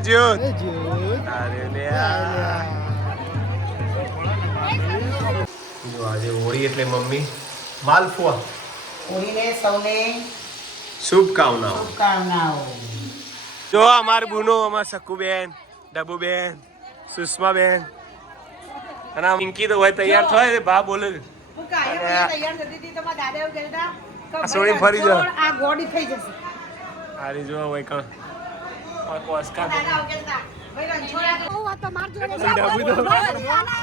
જ્યોત અરે લે જો આજે હોળી એટલે મમ્મી માલપુઆ હોળીને સૌને શુભકામનાઓ જો અમાર બુનો અમાર સકુબેન ડબુબેન સુષ્માબેન અને પિંકી તો હોય તૈયાર થાય ભા બોલે સોળી ફરી જા આ ગોડી થઈ જશે હારી જો હોય કણ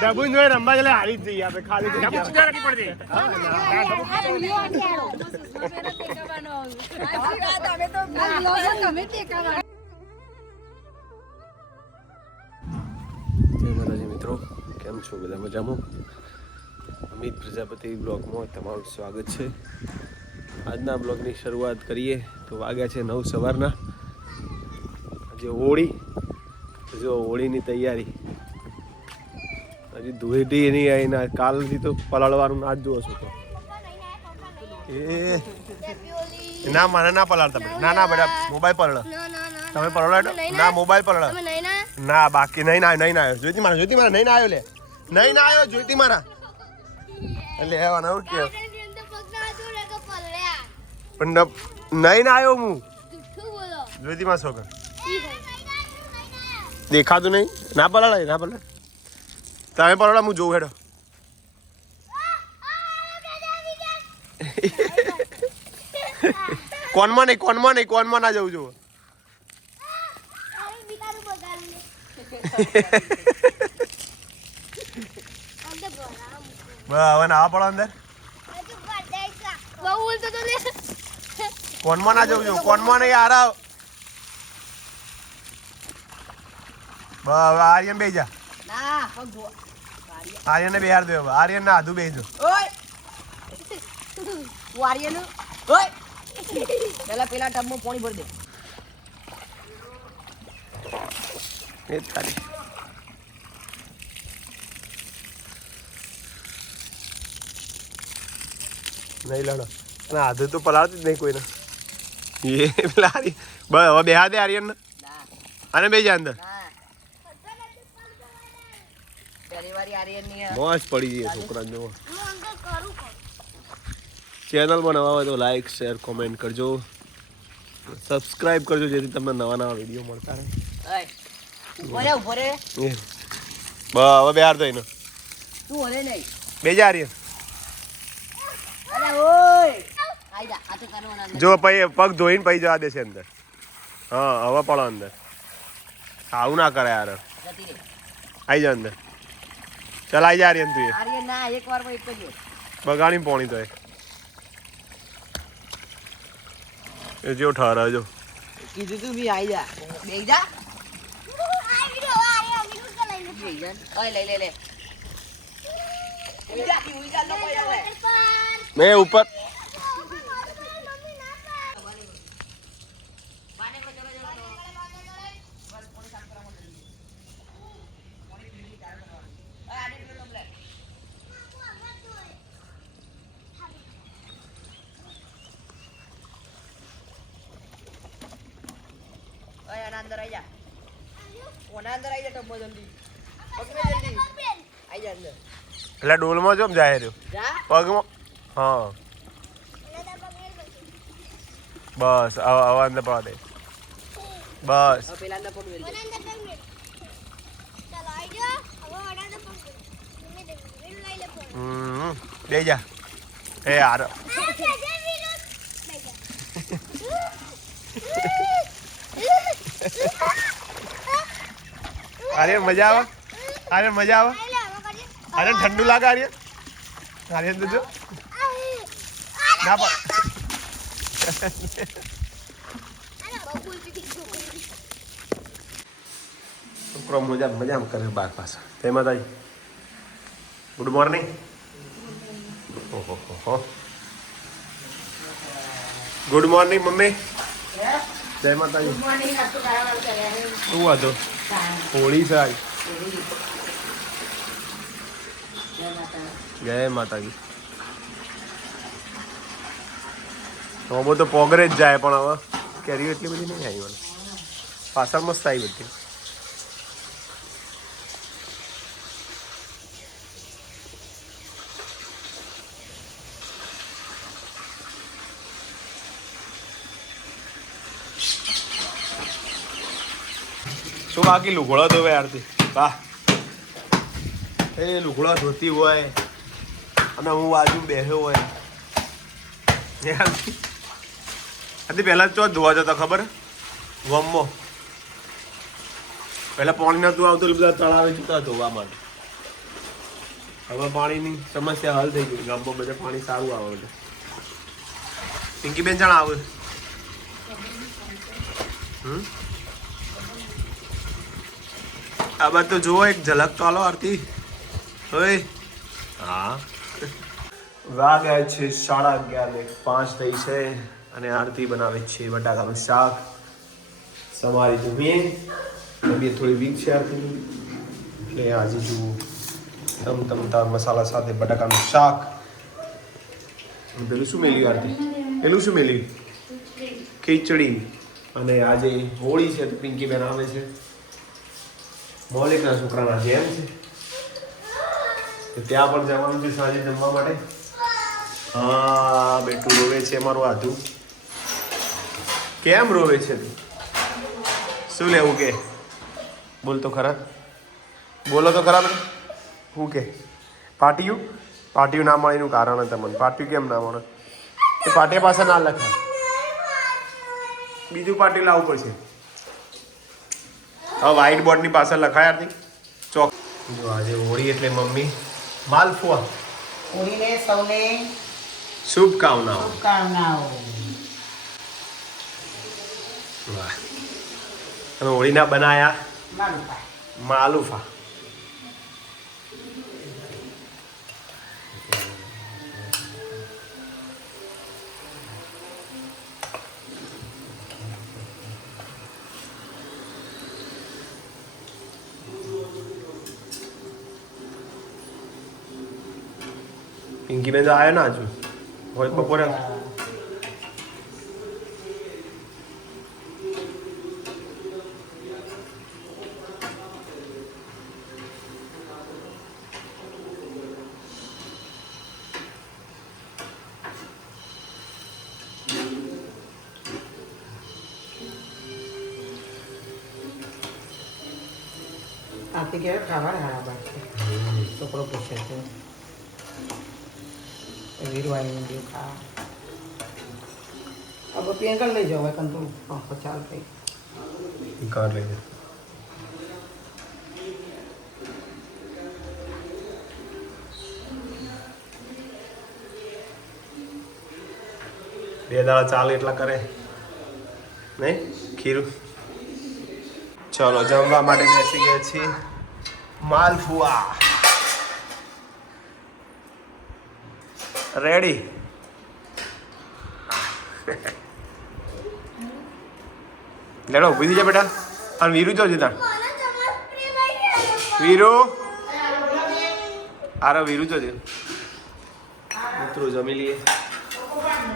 ડબુ જોઈ રમવા એટલે હારી જ જઈએ આપણે ખાલી માતાજી મિત્રો કેમ છો બધા મજામાં અમિત પ્રજાપતિ બ્લોગમાં તમારું સ્વાગત છે આજના બ્લોગની શરૂઆત કરીએ તો વાગ્યા છે 9 સવારના આજે હોળી જો હોળીની તૈયારી હજી ધૂળેટી નહીં આવીને કાલથી તો પલાળવાનું ના જ જુઓ છો તો એ ના મને ના પલાળતા ના ના બેટા મોબાઈલ પલળ તમે પલળો ના મોબાઈલ પલળ ના બાકી નહીં ના આવ્યો જ્યોતિ મારા નહીં ના આવ્યો લે નહીં ના આવ્યો જ્યોતિ મારા એટલે હેવાના એવું કે પણ નહીં ના આવ્યો હું જ્યોતિ માં છોકરા દેખાતું નહીં ના પલાળાય તમે પલાળા હું જોઉં હેડો કોનમાં ના જવું જોવો હવે ના પડો અંદર કોનમાં ના જવું જોવો કોનમાં નહીં આરાવ હવે આર્યન બે જા આર્યન ને બેહાર દો આર્યન ના આધુ બેસજો પેલા ટબમાં પાણી ભરી દે એ જ ખાલી નહીં લડો ના આધુ તો પલાળતી જ નહીં કોઈને એ પેલા બસ હવે બેહાર દે આર્યન ને અને બે જા અંદર મોજ પડી જઈએ છોકરા જો ચેનલ બનાવવા હોય તો લાઈક શેર કોમેન્ટ કરજો સબસ્ક્રાઇબ કરજો જેથી તમને નવા વિડીયો મળતા રહે હવે બેહાર દો એને બેજા જો પગ ધોઈને પૈ જવા દેશે અંદર હા હવે પડો અંદર આવું ના કરે યાર આઈ જા અંદર ચાલ આઈ જા આર્યન તું બગાડી પોણી તો એ જો ઠારા જો કીધું તું બી આઈ જા બેગ જા મેં ઉપર અંદર આવી જા અંદર આવી જા ટબ્બો જલ્દી આવી જા અંદર એટલે ડોલમાં જો જાય રહ્યો પગમાં હા બસ હવે અંદર પવા દે બસ પેલા અંદર પડ બે જા એ યાર આર્યન મજા આવે આર્યન ઠંડુ લાગે આર્યન તો જો ના છોકરો મજા કરે બાર પાછા તેમાં તાઈ ગુડ મોર્નિંગ ઓહો ગુડ મોર્નિંગ મમ્મી જય માતાજી શું વાંધો હોળી છે જય માતાજી તો પોગરે જ જાય પણ હવે કેરીઓ એટલી બધી નહીં આવી મને પાછળ મસ્ત આવી બધી શું બાકી લુગડો ધોવે આરતી વાહ એ લુગડો ધોતી હોય અને હું બાજુ બેઠો હોય આરતી પહેલા ચો ધોવા જતો ખબર વમો પહેલા પાણી નતું આવતું એટલે બધા તળાવે જતા ધોવા માટે હવે પાણીની સમસ્યા હલ થઈ ગઈ ગામમાં બધા પાણી સારું આવે એટલે પિંકીબેન જાણ આવે આ બાદ તો જુઓ એક ઝલક તો આલો આરતી હોય હા વાગ્યા છે 11:30 થઈ છે અને આરતી બનાવે છે બટાકાનું શાક સમારી જમીએ તબિયત થોડી વીક છે આરતી એટલે આજે જુઓ તમતમતા મસાલા સાથે બટાકાનું શાક પેલું શું મેલ્યું આરતી પેલું શું મેલ્યું ખીચડી અને આજે હોળી છે તો પિંકી બેન આવે છે મૌલિકના છોકરાના જેમ છે ત્યાં પણ જવાનું છે સાંજે જમવા માટે હા બેટું રોવે છે મારું આધુ કેમ રોવે છે તું શું લેવું કે બોલ તો ખરા બોલો તો ખરા બેટા શું કે પાટિયું ના મળે એનું કારણ તમને પાટિયું કેમ ના મળે એ પાટિયા પાસે ના લખાય બીજું પાટિયું લાવવું પડશે હવે વ્હાઈટ બોર્ડની પાસે લખાય હતી ચોક જો આજે હોળી એટલે મમ્મી માલપુઆ હોળીને સૌને શુભકામનાઓ વાહ તમે હોળીના બનાયા માલુફા પિંકી બેન આવ્યો ના હજુ હોય બપોરે આરતી કે ખાવા બરાબર છોકરો પૂછે છે વીરવાણી ને ખા अब पियंकल ले जाओ कंतु चाल पे कार ले जा બે દાડા ચાલે એટલા કરે નહીં ખીરું ચલો જમવા માટે બેસી ગયા છીએ માલપુઆ રેડી લેડો ઉભી થઈ જા બેટા અને વીરુ જો જતા વીરુ આરો વીરુ જો મિત્રો જમી લઈએ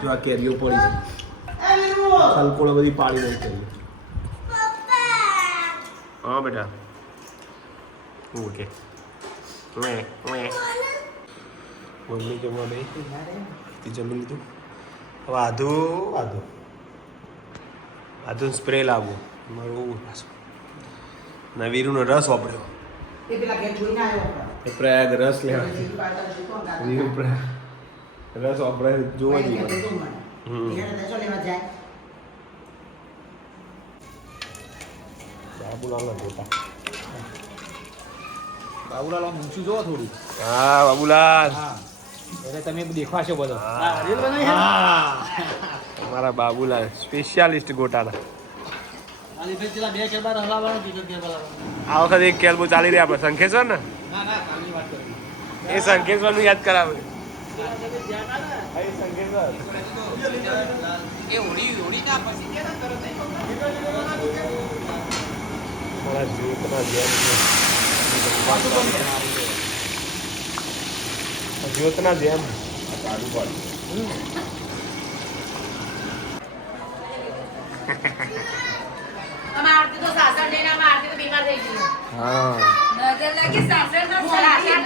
જો આ કેરીઓ પડી છે ખલકોળો બધી પાડી નહીં કરી હા બેટા ઓકે મમ્મી જમવા બે જમી લીધું હવે આધું સ્પ્રે લાવવો મારું પાછું ના વીરુનો રસ વાપર્યો પ્રયાગ રસ લેવા વીરુ રસ વાપરે જોવા જઈએ બાબુલાલ ગોટા બાબુલાલ ઊંચું જોવો થોડું હા બાબુલાલ એટલે તમે દેખવાશો બધો અમારા બાબુલાલ સ્પેશિયાલિસ્ટ ગોટાના આ વખતે એક કેલ્બો ચાલી રહ્યા આપણે શંખેશ્વર ને એ શંખેશ્વર નું યાદ કરાવે જ્યોતના જેમ આરતી તો સાસર જઈને આરતી તો બીમાર થઈ ગઈ હા નજર લાગી સાસર ના સાસર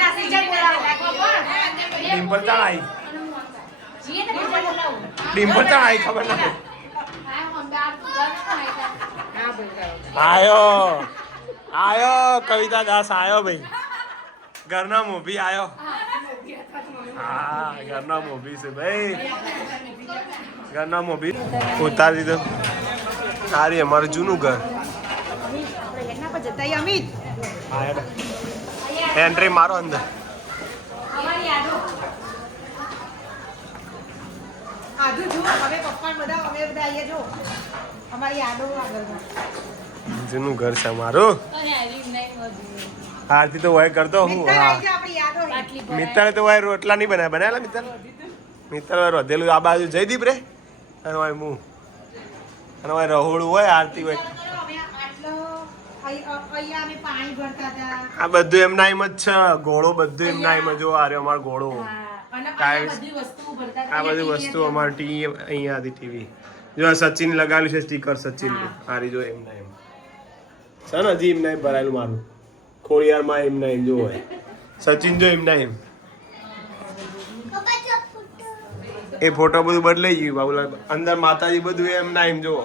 ડિમ્પલ ચડાઈ ડિમ્પલ ચડાઈ ખબર નથી આયો આયો કવિતા દાસ આયો ભાઈ ઘરના મોભી આયો હા ઘરના મોભી છે ભાઈ ઘરના મોભી ઉતારી દીધો સારી અમારું જૂનું ઘર એન્ટ્રી મારો અંદર જૂનું ઘર છે અમારું આરતી તો વય કરતો હું હા મિત્તલે તો વય રોટલા નહીં બનાવેલા મિત્તલ રોધેલું આ બાજુ જયદીપ રે અને વય હું અને વય રહોડું હોય આરતી હોય આ બધું એમના એમ જ છે ઘોડો બધું એમના એમ જો આ રહ્યો અમારો ઘોડો આ બધી વસ્તુ અમારી ટીવી અહીંયાથી ટીવી જો સચિન લગાવેલું છે સ્ટીકર સચિન આરી જો એમના એમ છે ને હજી એમના એમ ભરાયેલું મારું ખોડિયારમાં એમના એમ જો હોય સચિન જો એમના એમ એ ફોટો બધું બદલાઈ ગયું બાબુલાલ અંદર માતાજી બધું એમના એમ જો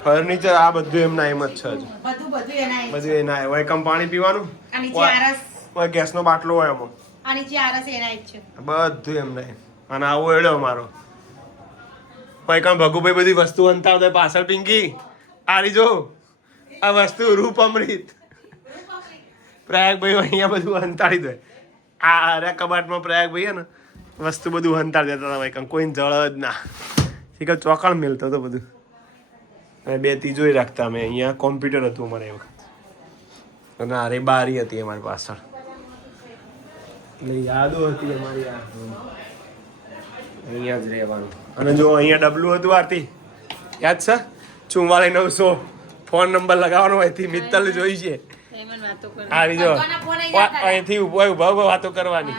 ફર્નિચર આ બધું એમના એમ જ છે બધું એના એમ હોય કમ પાણી પીવાનું હોય ગેસનો બાટલો હોય એમાં બધું એમના એમ અને આવો એડો મારો હોય કામ ભગુભાઈ બધી વસ્તુ અંતાવતા પાછળ પિંકી આરી જો આ વસ્તુ રૂપ અમૃત પ્રયાગભાઈ અહીંયા બધું હંતાડી દે આ અરે કબાટમાં પ્રયાગભાઈ ને વસ્તુ બધું હંતાડી દેતા હતા ભાઈ કોઈને જળ જ ના શીખર ચોકડ મેલતો હતો બધું અને બે તીજોરી રાખતા અમે અહીંયા કોમ્પ્યુટર હતું અમારે એ વખત અને અરે બારી હતી અમારી પાછળ એટલે યાદો હતી અમારી આ અહીંયા જ રહેવાનું અને જો અહીંયા ડબલું હતું આરતી યાદ છે 44 900 ફોન નંબર લગાવવાનો અહીંથી મિત્તલ જોઈ છે હારી જો અહીંથી ઉભા વાતો કરવાની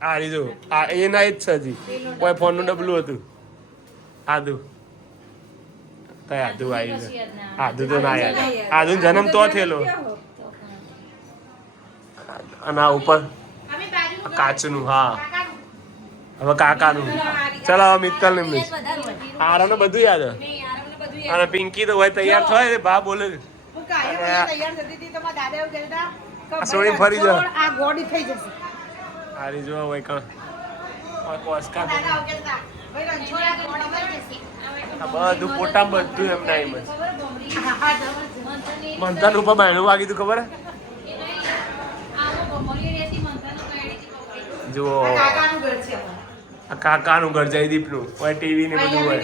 હારી જો આ એના જ છે હજી કોઈ ફોનનું ડબલું હતું આદુ આદુ આવી આદુ તો ના યાદ આદુ જન્મ તો થયેલો અને આ ઉપર કાચનું હા હવે કાકાનું ચાલો હવે મિત્તલ ને મિસ આરાને બધું યાદ અને પિંકી તો હોય તૈયાર થાય ભા બોલે સોની ફરી જા આ ગોડી થઈ જશે આરી જો હોય કા કોસ્કા બધું પોટા બધું એમના એમ જ મંથન ઉપર બહેનું વાગી તું ખબર જુઓ આ કાકાનું ઘર જયદીપનું હોય ટીવી ને બધું હોય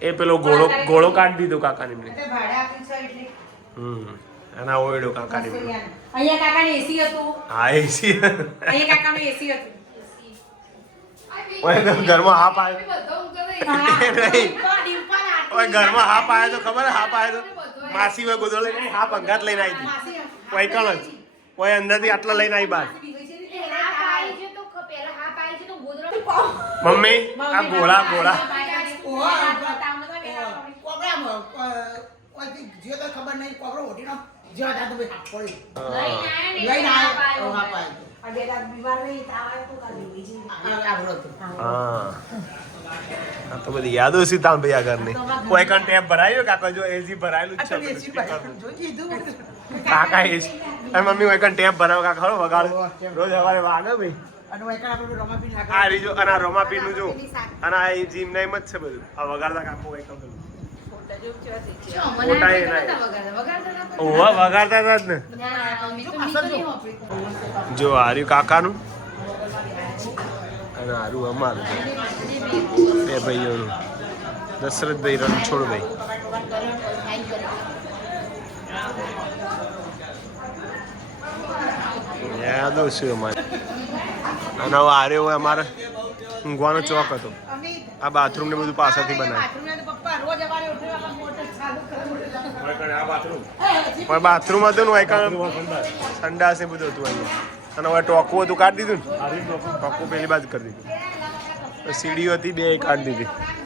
એ પેલો ઘોડો કાઢી દીધો કાકાને એમને અને ઓયડો કાકાને અહીંયા કાકાને એસી હતું હા એસી અહીંયા કાકાનું એસી હતું ઓય ઘરમાં હાપ આવ્યો ઓય ઘરમાં હાપ આવ્યો તો ખબર હાપ આવ્યો તો માસી હોય ગોદો લઈને હાપ અંગાત લઈને આવી હતી ઓય કણ જ ઓય અંદરથી આટલા લઈને આવી બહાર મમ્મી આ ગોળા ગોળા ખબર નહીં કોબરો ઓઢીનો તો બધી યાદો છે તાણ ભાઈ આગળની કોઈ કણ ટેપ ભરાયો કાકા જો એસી ભરાયેલું જ છે કાકા એસી અને મમ્મી કોઈ કણ ટેપ ભરાયો કાકા ખરો વગાડે રોજ સવારે વાગે ભાઈ આ રીજો અને આ રોમાપીન નું જો અને આ જીમ ના એમ જ છે બધું આ વગાડતા કાકો કોઈ કણ વગાડતા હતા જ ને જો હાર્યું કાકાનું અને હારું અમારું બે ભાઈઓનું દશરથભાઈ રણછોડભાઈ યાદો છે અમારે અને હવે હારે હોય અમારે ઊંઘવાનો ચોક હતો આ બાથરૂમ ને બધું પાછળથી બનાવ્યું બાથરૂમ હતું ને સંડાસ ને બધું હતું અહીંયા અને હવે ટોકું હતું કાઢી દીધું ને ટોકું પેલી બાજુ કરી દીધું સીડીઓ હતી બે કાઢી દીધી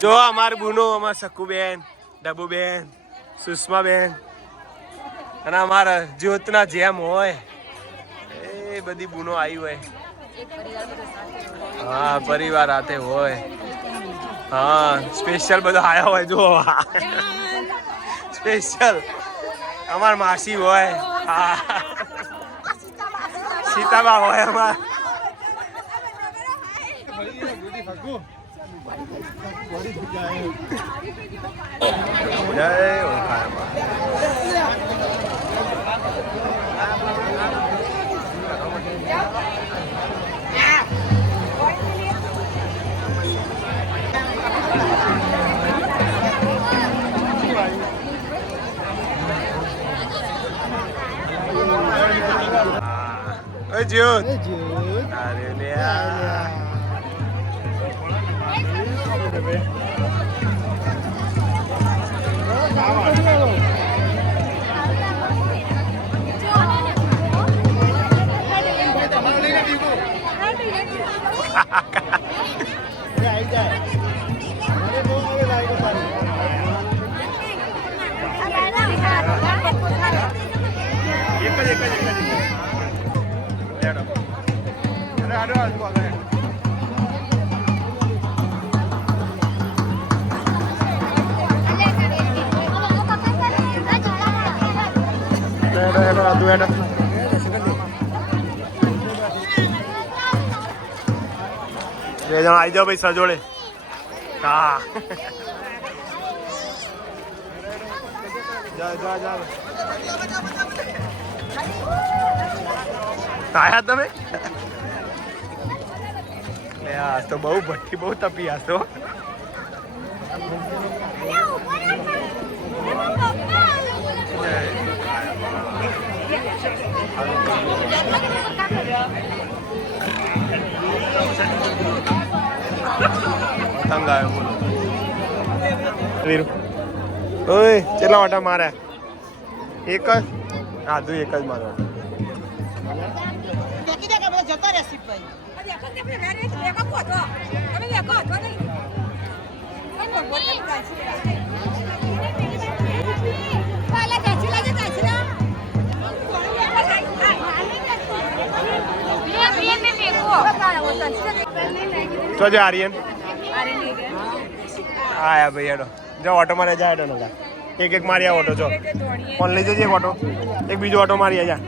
જો અમાર બુનો, અમાર સકુબેન, ડબુબેન, સુષ્માબેન અને અમારા જ્યોતના જેમ હોય એ બધી બુનો આવી હોય. હા, પરિવાર હાથે હોય. હા, સ્પેશિયલ બધા આવ્યા હોય. જો સ્પેશિયલ અમાર માસી હોય. હા, સીતાબા હોય અમાર. જય જ્યોત. અરે લે બે જણા આવી જાઓ ભાઈ સજોડે. હા, આયા તમે? આજ તો બહુ ભઠ્ઠી બહુ તપી આજ તો. તંગ આવ્યો બોલો. વીરુ ઓય કેટલા વાટા માર્યા? એક જ? હા, તું એક જ મારવા. તો જો આર્યન આયા ભાઈ હેડો જો ઓટો મારે જા હેડો નલા એક એક મારી ઓટો જો ફોન લઈ જજે એક ઓટો એક બીજો ઓટો મારી જા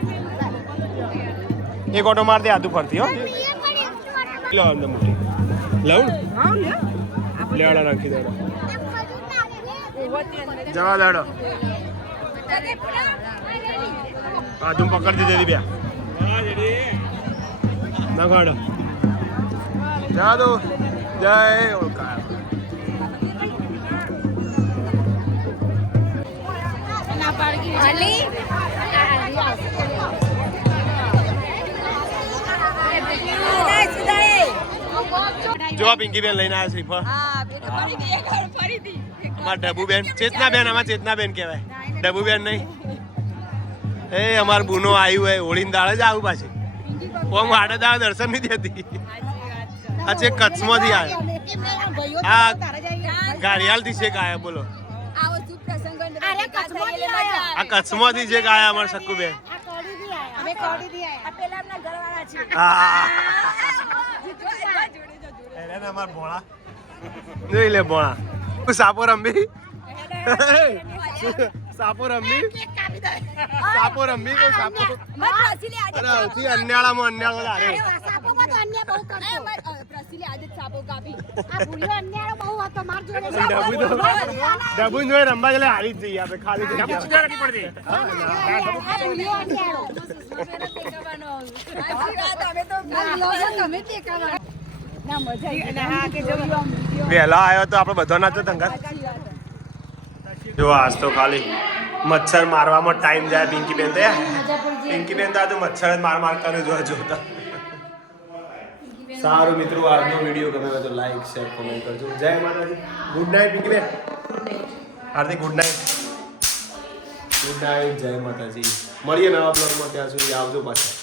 એક ઓટો માર દે આદુ ફરતી હો લો અમને મુઠી લઉં લેવાડા રાખી દેડો જવા દેડો આદુ પકડ દીધી બે ના ગાડો જા દો જય ઓળખા જો પિંકી બેન લઈને આવ્યા શ્રીફળ અમાર ડબુ બેન ચેતના બેન અમાર ચેતના બેન કહેવાય ડબુ બેન નહીં એ અમાર બુનો આવ્યું હોય હોળીની દાડે જ આવું પાછી ઓમ હાડે દાડે દર્શન નહીં દેતી આ છે કચ્છમાંથી આવ્યો આ ગારિયાલથી છે આયા બોલો આ કચ્છમાંથી છે આયા અમાર સક્કુ બેન અમાર ભોળા જોઈ લે ભોળા સાપો રમી સાપો રમી સાપો રમી કોઈ સાપો અરે આવતી અન્યાળામાં અન્યાળો ડબુ જોઈ રમવા એટલે હારી જ જઈએ આપણે ખાલી વહેલા આવ્યો તો આપડે બધો નાચો તંગા જો આજ તો ખાલી મચ્છર મારવામાં ટાઈમ જાય પિંકી બેન પિંકી બેન તો મચ્છર જ માર કરે જોતા સારું મિત્રો આજનો વિડીયો ગમે તો લાઈક શેર કોમેન્ટ કરજો જય માતાજી ગુડ નાઇટ પિંકી બેન હાર્દિક ગુડ નાઇટ જય માતાજી મળીએ નવા બ્લોગમાં ત્યાં સુધી આવજો પાછા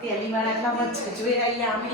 પહેલી વાર આટલા મચ્છર જોઈ રહ્યા અમે